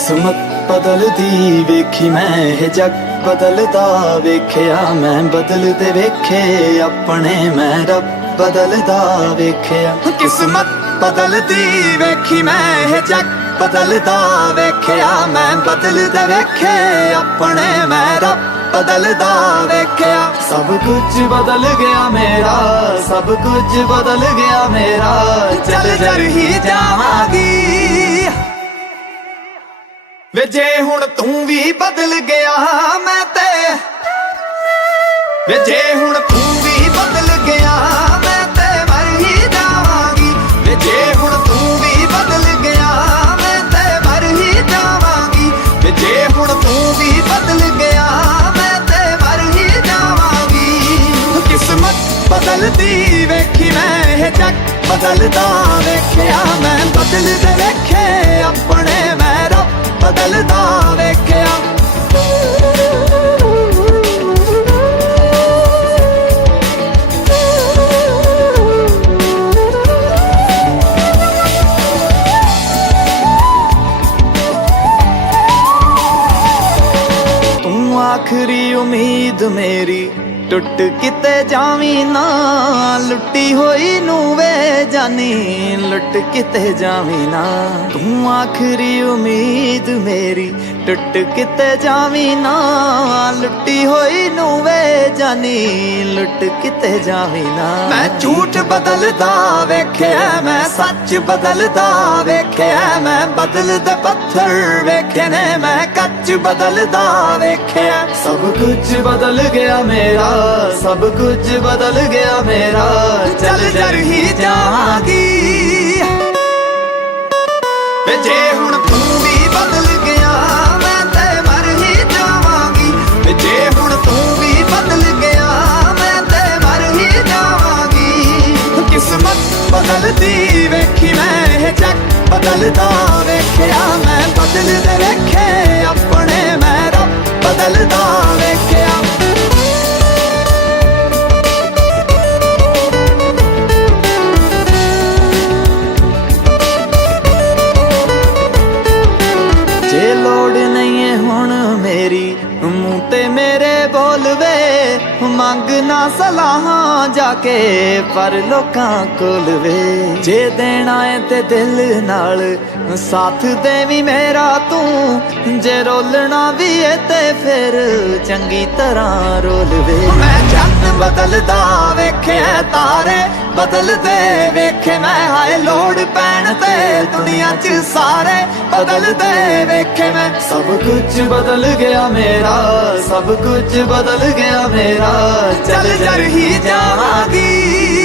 किस्मत बदलदी वेखी मैं ये जग बदलदा वेखिया मैं बदलदे वेखे अपने मैं रब बदलदा वेखिया। किस्मत बदलदी वेखी मैं ये जग बदलदा वेखिया मैं बदलदे वेखे अपने मैं रब बदलदा वेखिया। सब कुछ बदल गया मेरा, सब कुछ बदल गया मेरा, चल जर ही जावांगी वे जे हुण तू भी बदल गया मैं ते, वे जे हुण तू भी बदल गया मैं ते मर ही जावांगी। वे जे हुण तू भी बदल गया मैं ते मर ही जावांगी। वे जे हुण तू भी बदल गया मैं ते मर ही जावांगी। किस्मत बदलदी वेखी मैं ये जग बदलदा वेखिया मैं बदलदे वेखे अपने मैं रब बदलदा वेखिया। तू आखरी उम्मीद मेरी टुट किते जावी ना, लुटी होई नू वे जानी लुट किते जावी ना। तू आखरी उम्मीद मेरी टुट किते जावी ना, लुटी होई नू वे जानी लुट किते जावी ना। मैं झूठ बदलदा वेखिया मैं सच बदलदा वेखिया मैं बदलदे पत्थर वेखे ने मैं कच बदलदा वेखिया। सब कुछ बदल गया मेरा, सब कुछ बदल गया मेरा, चल जर ही जावांगी वे जे हुण तू भी बदल गया मैं ते मर ही जावांगी। वे जे हुण तू भी बदल गया मैं ते मर ही जावांगी। किस्मत बदलदी वेखी मैं ये जग बदलदा वेखिया मैं बदलदे वेखे अपने मैं रब बदलदा वेखिया। जे लोड़ नहीं है हुण मेरी मूं ते मेरे बोलवे, मंग ना सलाहां जाके पर लोकां कोल वे। जे देना है ते दिल नाल साथ देवी मेरा तू, जे रोलना भी है ते फिर चंगी तरह रोल वे। मैं चन्न बदलदा वेखे तारे बदलदे वेखे मैं, हाय लोड़ पैण ते दुनिया च सारे बदलदे वेखे मैं। सब कुछ बदल गया मेरा, सब कुछ बदल गया मेरा, चल जर ही जावांगी